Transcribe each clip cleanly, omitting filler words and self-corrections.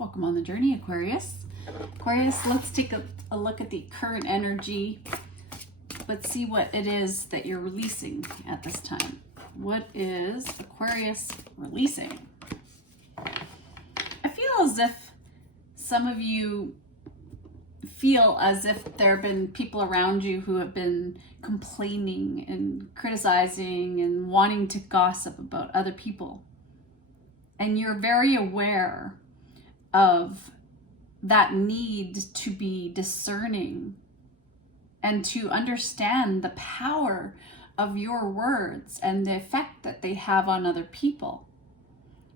Welcome on the journey, Aquarius. Aquarius, let's take a look at the current energy. Let's see what it is that you're releasing at this time. What is Aquarius releasing? I feel as if some of you feel as if there have been people around you who have been complaining and criticizing and wanting to gossip about other people. And you're very aware of that need to be discerning and to understand the power of your words and the effect that they have on other people.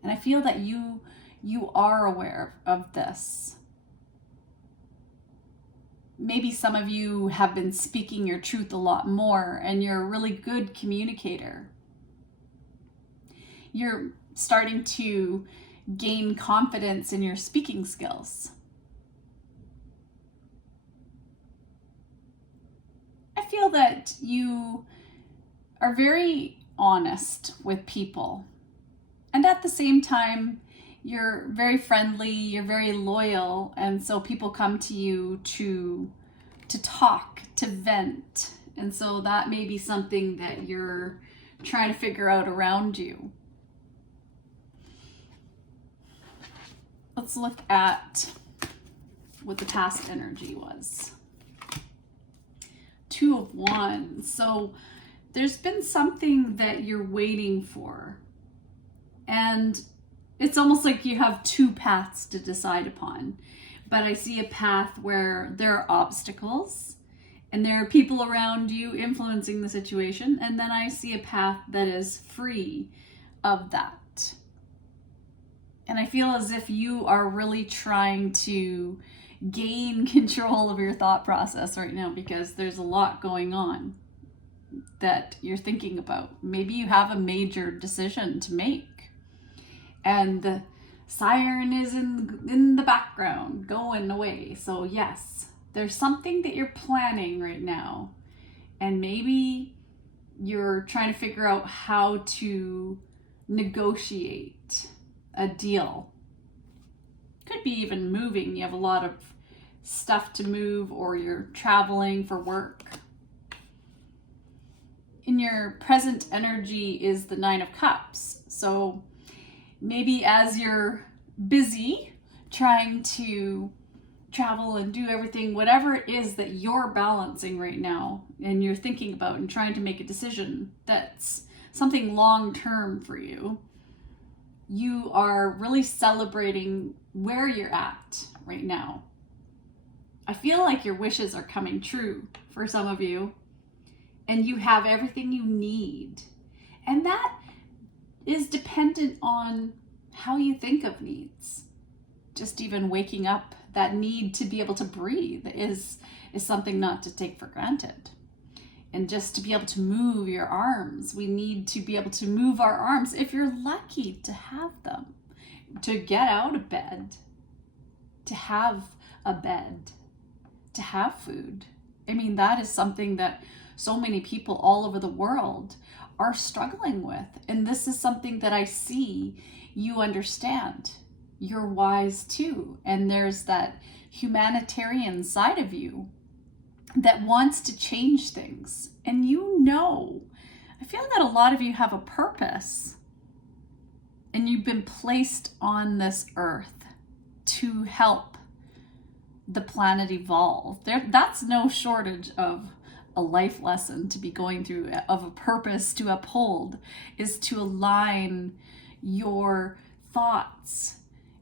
And I feel that you are aware of this. Maybe some of you have been speaking your truth a lot more, and you're a really good communicator. You're starting to gain confidence in your speaking skills. I feel that you are very honest with people, and at the same time you're very friendly, you're very loyal, and so people come to you to talk, to vent. And so that may be something that you're trying to figure out around you. Let's look at what the past energy was. Two of Wands. So there's been something that you're waiting for. And it's almost like you have two paths to decide upon. But I see a path where there are obstacles and there are people around you influencing the situation. And then I see a path that is free of that. And I feel as if you are really trying to gain control of your thought process right now, because there's a lot going on that you're thinking about. Maybe you have a major decision to make, and the siren is in the background going away. So yes, there's something that you're planning right now, and maybe you're trying to figure out how to negotiate a deal. Could be even moving. You have a lot of stuff to move, or you're traveling for work. In your present energy is the Nine of Cups. So maybe as you're busy trying to travel and do everything, whatever it is that you're balancing right now and you're thinking about and trying to make a decision that's something long-term for you, you are really celebrating where you're at right now. I feel like your wishes are coming true for some of you, and you have everything you need. And that is dependent on how you think of needs. Just even waking up, that need to be able to breathe is something not to take for granted. And just to be able to move your arms, we need to be able to move our arms if you're lucky to have them, to get out of bed, to have a bed, to have food. I mean, that is something that so many people all over the world are struggling with. And this is something that I see you understand. You're wise too. And there's that humanitarian side of you that wants to change things. And I feel that a lot of you have a purpose, and you've been placed on this earth to help the planet evolve. That's no shortage of a life lesson to be going through, of a purpose to uphold, is to align your thoughts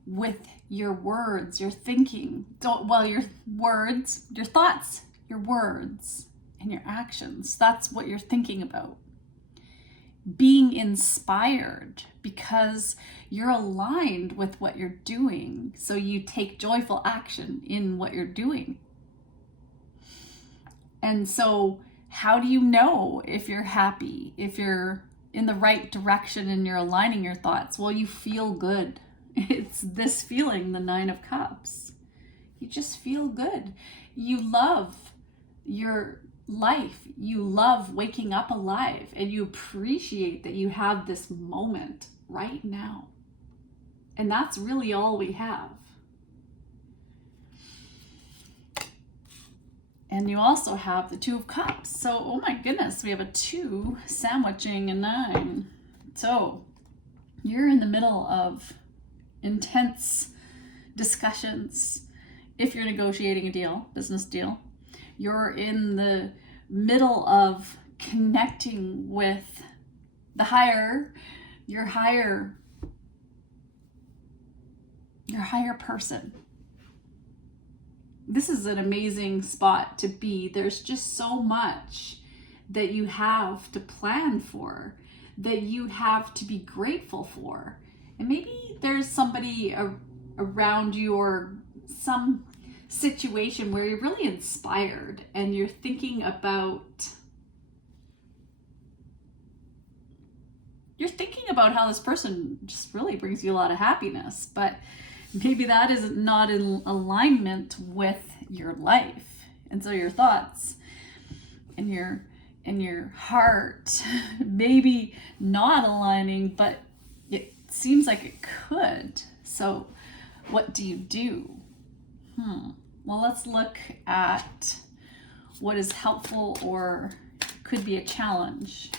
with your words, your thinking. Your words, your thoughts, your words, and your actions. That's what you're thinking about. Being inspired because you're aligned with what you're doing. So you take joyful action in what you're doing. And so how do you know if you're happy, if you're in the right direction and you're aligning your thoughts? Well, you feel good. It's this feeling, the Nine of Cups. You just feel good. You love your life. You love waking up alive, and you appreciate that you have this moment right now. And that's really all we have. And you also have the Two of Cups. So, oh my goodness, we have a 2 sandwiching a 9. So, you're in the middle of intense discussions. If you're negotiating a deal, business deal, you're in the middle of connecting with your higher person. This is an amazing spot to be. There's just so much that you have to plan for, that you have to be grateful for. And maybe there's somebody around you or some situation where you're really inspired and you're thinking about how this person just really brings you a lot of happiness, but maybe that is not in alignment with your life. And so your thoughts and your heart maybe not aligning, but it seems like it could. So what do you do? Well, let's look at what is helpful or could be a challenge.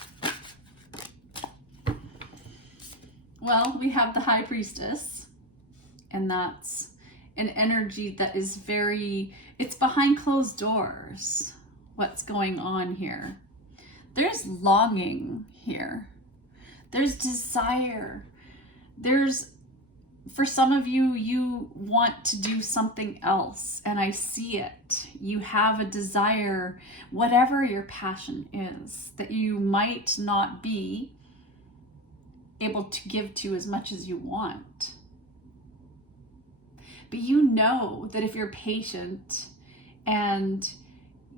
Well, we have the High Priestess, and that's an energy that is it's behind closed doors. What's going on here? There's longing here. There's desire. For some of you, you want to do something else, and I see it. You have a desire, whatever your passion is, that you might not be able to give to as much as you want. But you know that if you're patient and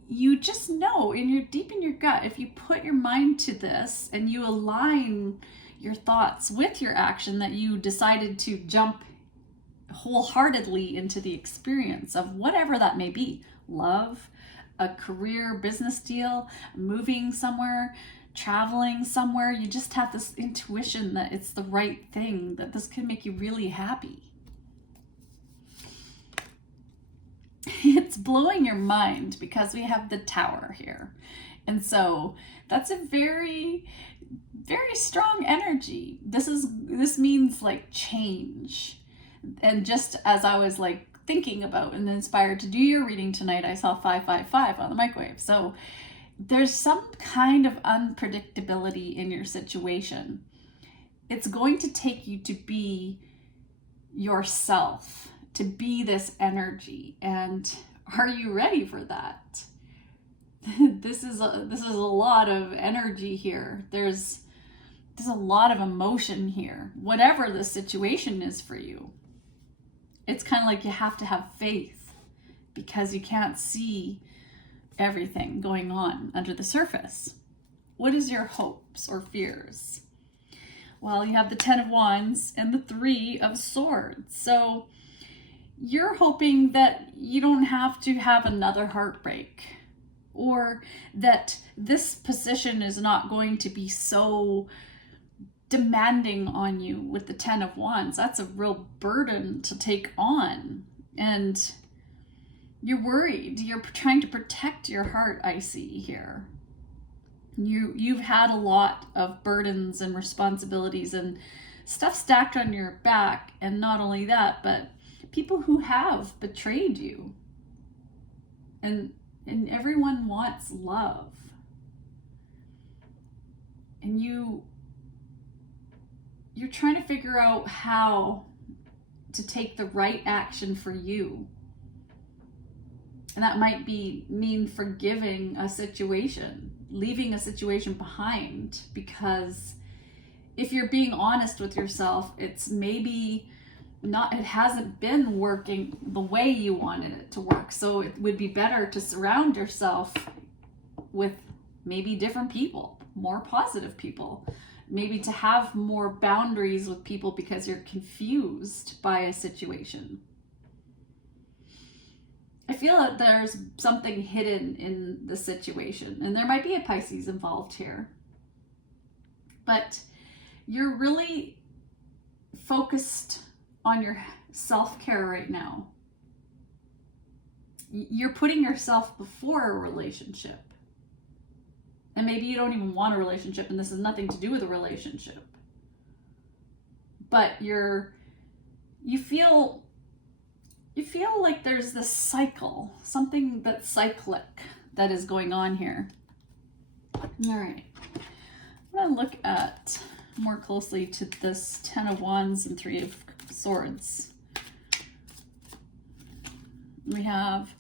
you just know deep in your gut, if you put your mind to this and you align your thoughts with your action, that you decided to jump wholeheartedly into the experience of whatever that may be, love, a career, business deal, moving somewhere, traveling somewhere, you just have this intuition that it's the right thing, that this can make you really happy. It's blowing your mind because we have the Tower here. And so that's a very, very strong energy. This means like change. And just as I was like thinking about and inspired to do your reading tonight, I saw 555 on the microwave. So there's some kind of unpredictability in your situation. It's going to take you to be yourself, to be this energy. And are you ready for that? This is a lot of energy here. There's a lot of emotion here. Whatever the situation is for you, it's kind of like you have to have faith because you can't see everything going on under the surface. What is your hopes or fears? Well, you have the 10 of Wands and the 3 of Swords. So you're hoping that you don't have to have another heartbreak, or that this position is not going to be so demanding on you with the 10 of Wands. That's a real burden to take on. And you're worried. You're trying to protect your heart, I see here. You've had a lot of burdens and responsibilities and stuff stacked on your back. And not only that, but people who have betrayed you. And everyone wants love. And you're trying to figure out how to take the right action for you. And that might mean forgiving a situation, leaving a situation behind, because if you're being honest with yourself, it's maybe not, it hasn't been working the way you wanted it to work. So it would be better to surround yourself with maybe different people, more positive people, maybe to have more boundaries with people because you're confused by a situation. I feel that there's something hidden in the situation, and there might be a Pisces involved here. But you're really focused on your self-care right now. you're putting yourself before a relationship. And maybe you don't even want a relationship, and this has nothing to do with a relationship. But you feel like there's this cycle, something that's cyclic that is going on here. All right. I'm going to look at more closely to this 10 of Wands and 3 of Swords. We have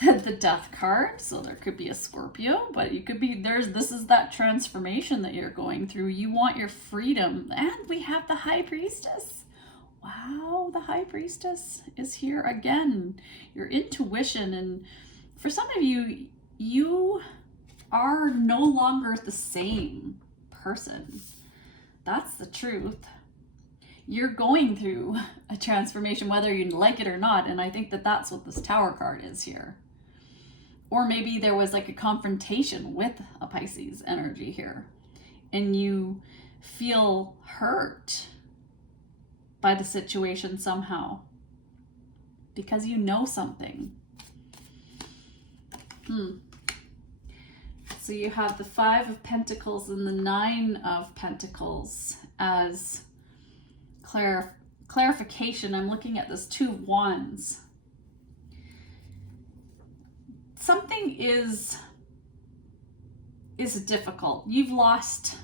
the Death card, so there could be a Scorpio, but you could be this is that transformation that you're going through. You want your freedom. And we have the High Priestess. Wow, the High Priestess is here again. Your intuition, and for some of you, you are no longer the same person. That's the truth. You're going through a transformation, whether you like it or not, and I think that that's what this Tower card is here. Or maybe there was like a confrontation with a Pisces energy here, and you feel hurt by the situation somehow because you know something. So you have the 5 of Pentacles and the 9 of Pentacles as clarification. I'm looking at this 2 of Wands. Something is difficult. You've lost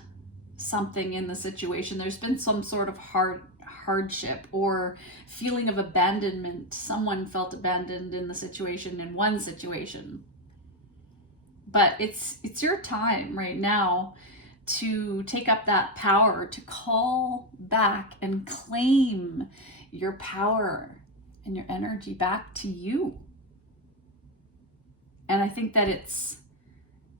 something in the situation. There's been some sort of hardship or feeling of abandonment. Someone felt abandoned in the situation, in one situation. But it's your time right now to take up that power, to call back and claim your power and your energy back to you. And I think that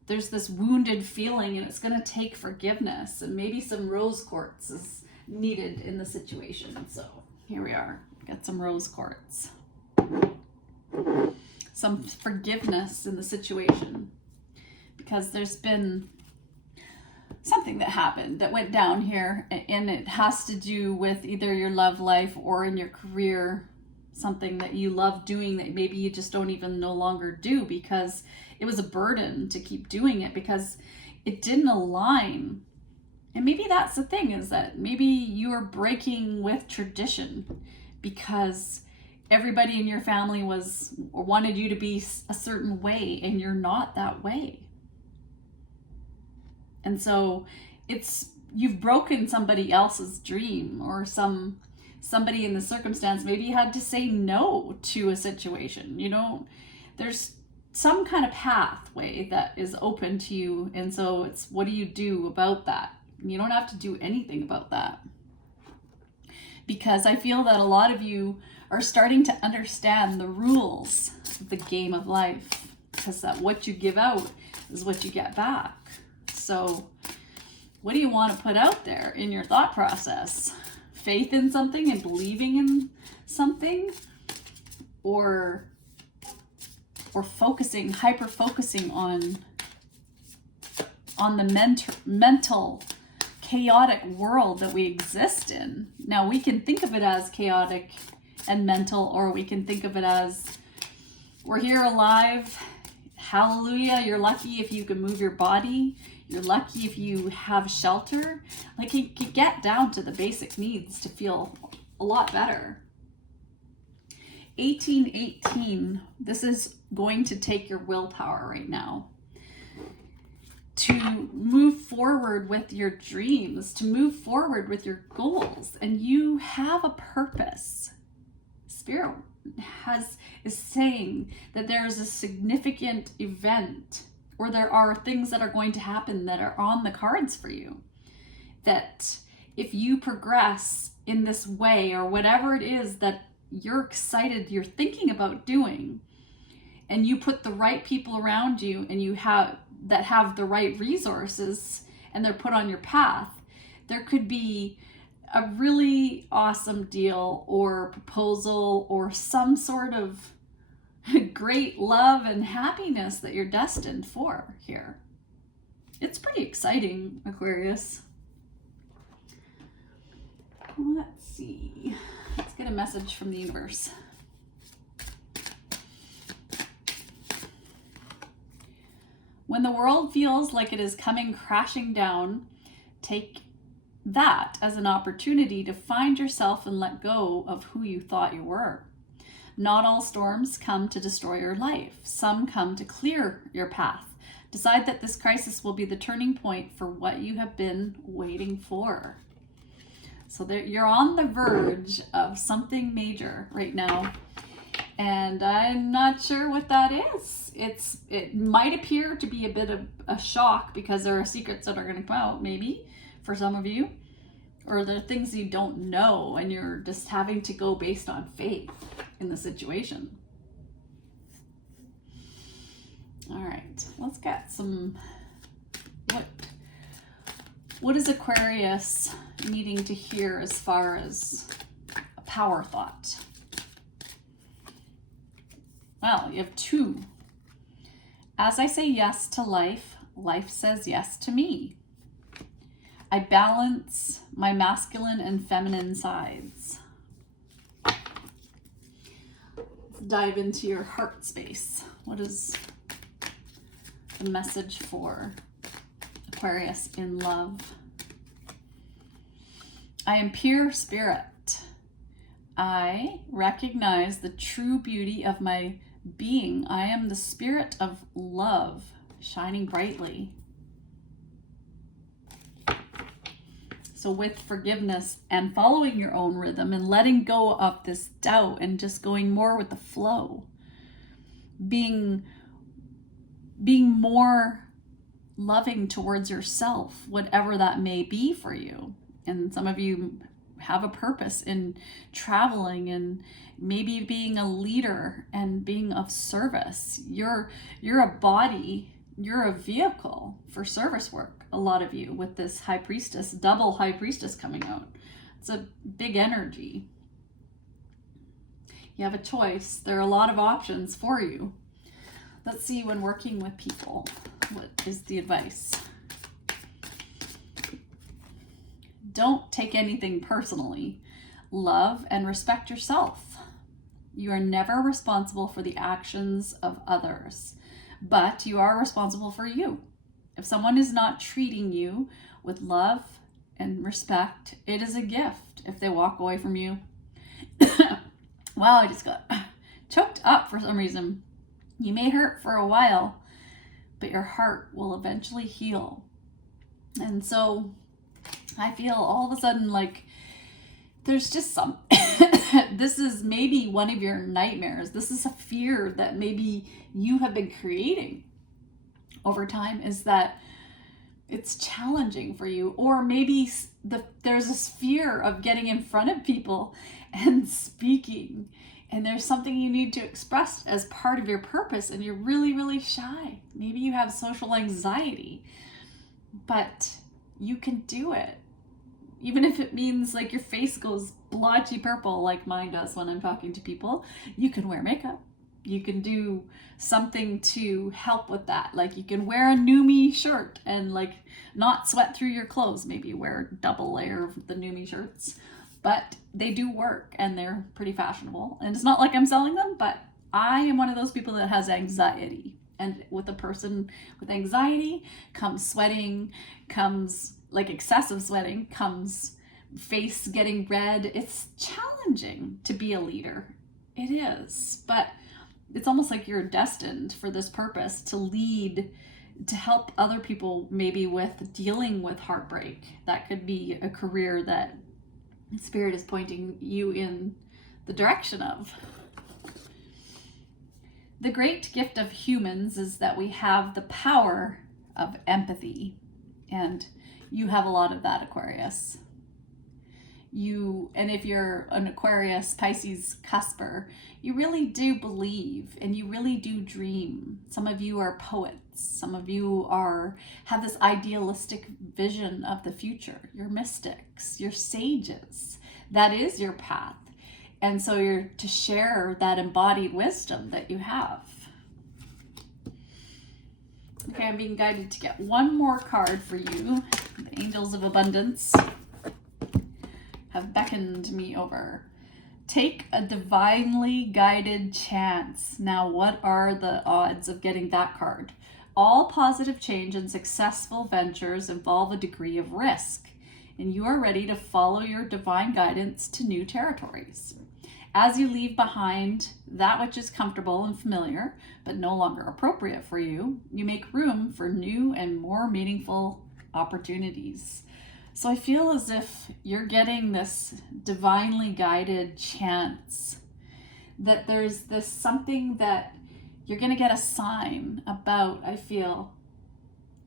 there's this wounded feeling, and it's going to take forgiveness, and maybe some rose quartz is needed in the situation. So here we are, got some rose quartz, some forgiveness in the situation, because there's been something that happened that went down here, and it has to do with either your love life or in your career, something that you love doing that maybe you just don't even no longer do because it was a burden to keep doing it because it didn't align. And maybe that's the thing, is that maybe you are breaking with tradition because everybody in your family was or wanted you to be a certain way, and you're not that way. And so you've broken somebody else's dream, or somebody in the circumstance. Maybe you had to say no to a situation. There's some kind of pathway that is open to you. And so it's, what do you do about that? You don't have to do anything about that. Because I feel that a lot of you are starting to understand the rules of the game of life. Because that what you give out is what you get back. So what do you want to put out there in your thought process? Faith in something and believing in something, or hyper focusing on the mental chaotic world that we exist in. Now we can think of it as chaotic and mental, or we can think of it as we're here alive. Hallelujah. You're lucky if you can move your body. You're lucky if you have shelter. Like, you get down to the basic needs to feel a lot better. 1818, this is going to take your willpower right now to move forward with your dreams, to move forward with your goals. And you have a purpose. Spirit is saying that there is a significant event, or there are things that are going to happen that are on the cards for you. That if you progress in this way, or whatever it is that you're excited, you're thinking about doing, and you put the right people around you, and you have the right resources, and they're put on your path, there could be a really awesome deal or proposal or some sort of great love and happiness that you're destined for here. It's pretty exciting, Aquarius. Let's see. Let's get a message from the universe. When the world feels like it is coming crashing down, take that as an opportunity to find yourself and let go of who you thought you were. Not all storms come to destroy your life. Some come to clear your path. Decide that this crisis will be the turning point for what you have been waiting for. So you're on the verge of something major right now. And I'm not sure what that is. It might appear to be a bit of a shock because there are secrets that are going to come out, maybe, for some of you. Or there are things you don't know and you're just having to go based on faith in the situation. All right, let's get some, what is Aquarius needing to hear as far as a power thought? Well, you have 2. As I say yes to life, life says yes to me. I balance my masculine and feminine sides. Let's dive into your heart space. What is the message for Aquarius in love? I am pure spirit. I recognize the true beauty of my being. I am the spirit of love shining brightly. So with forgiveness and following your own rhythm and letting go of this doubt and just going more with the flow, being more loving towards yourself, whatever that may be for you. And some of you have a purpose in traveling and maybe being a leader and being of service. You're a body, you're a vehicle for service work. A lot of you with this high priestess, double high priestess coming out. It's a big energy. You have a choice. There are a lot of options for you. Let's see, when working with people, what is the advice? Don't take anything personally. Love and respect yourself. You are never responsible for the actions of others, but you are responsible for you. If someone is not treating you with love and respect, it is a gift if they walk away from you. Wow, I just got choked up for some reason. You may hurt for a while, but your heart will eventually heal. And so I feel all of a sudden like there's just some, this is maybe one of your nightmares. This is a fear that maybe you have been creating over time, is that it's challenging for you. Or maybe there's this fear of getting in front of people and speaking, and there's something you need to express as part of your purpose and you're really, really shy. Maybe you have social anxiety, but you can do it. Even if it means like your face goes blotchy purple like mine does when I'm talking to people, you can wear makeup. You can do something to help with that. Like you can wear a Numi shirt and like not sweat through your clothes. Maybe wear a double layer of the Numi shirts, but they do work and they're pretty fashionable. And it's not like I'm selling them, but I am one of those people that has anxiety. And with a person with anxiety comes sweating, comes like excessive sweating, comes face getting red. It's challenging to be a leader. It is, but it's almost like you're destined for this purpose to lead, to help other people maybe with dealing with heartbreak. That could be a career that Spirit is pointing you in the direction of. The great gift of humans is that we have the power of empathy, and you have a lot of that, Aquarius. And if you're an Aquarius, Pisces, cusper, you really do believe and you really do dream. Some of you are poets. Some of you have this idealistic vision of the future. You're mystics, you're sages. That is your path. And so you're to share that embodied wisdom that you have. Okay, I'm being guided to get one more card for you. The Angels of Abundance have beckoned me over. Take a divinely guided chance. Now, what are the odds of getting that card? All positive change and successful ventures involve a degree of risk, and you are ready to follow your divine guidance to new territories. As you leave behind that which is comfortable and familiar, but no longer appropriate for you, you make room for new and more meaningful opportunities. So I feel as if you're getting this divinely guided chance, that there's this something that you're going to get a sign about, I feel.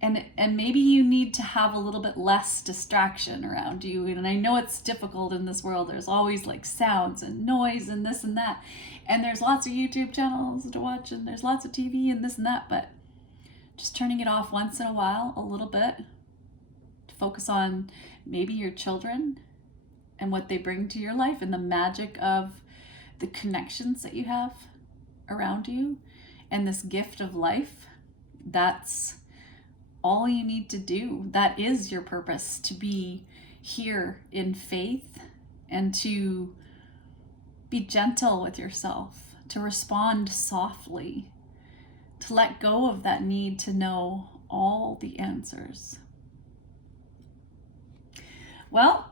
And maybe you need to have a little bit less distraction around you. And I know it's difficult in this world. There's always like sounds and noise and this and that. And there's lots of YouTube channels to watch and there's lots of TV and this and that. But just turning it off once in a while, a little bit, to focus on maybe your children and what they bring to your life and the magic of the connections that you have around you and this gift of life. That's all you need to do. That is your purpose, to be here in faith and to be gentle with yourself, to respond softly, to let go of that need to know all the answers. Well,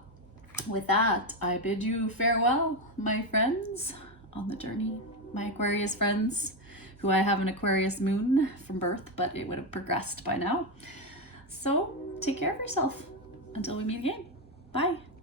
with that, I bid you farewell, my friends, on the journey. My Aquarius friends, who I have an Aquarius moon from birth, but it would have progressed by now. So take care of yourself until we meet again. Bye.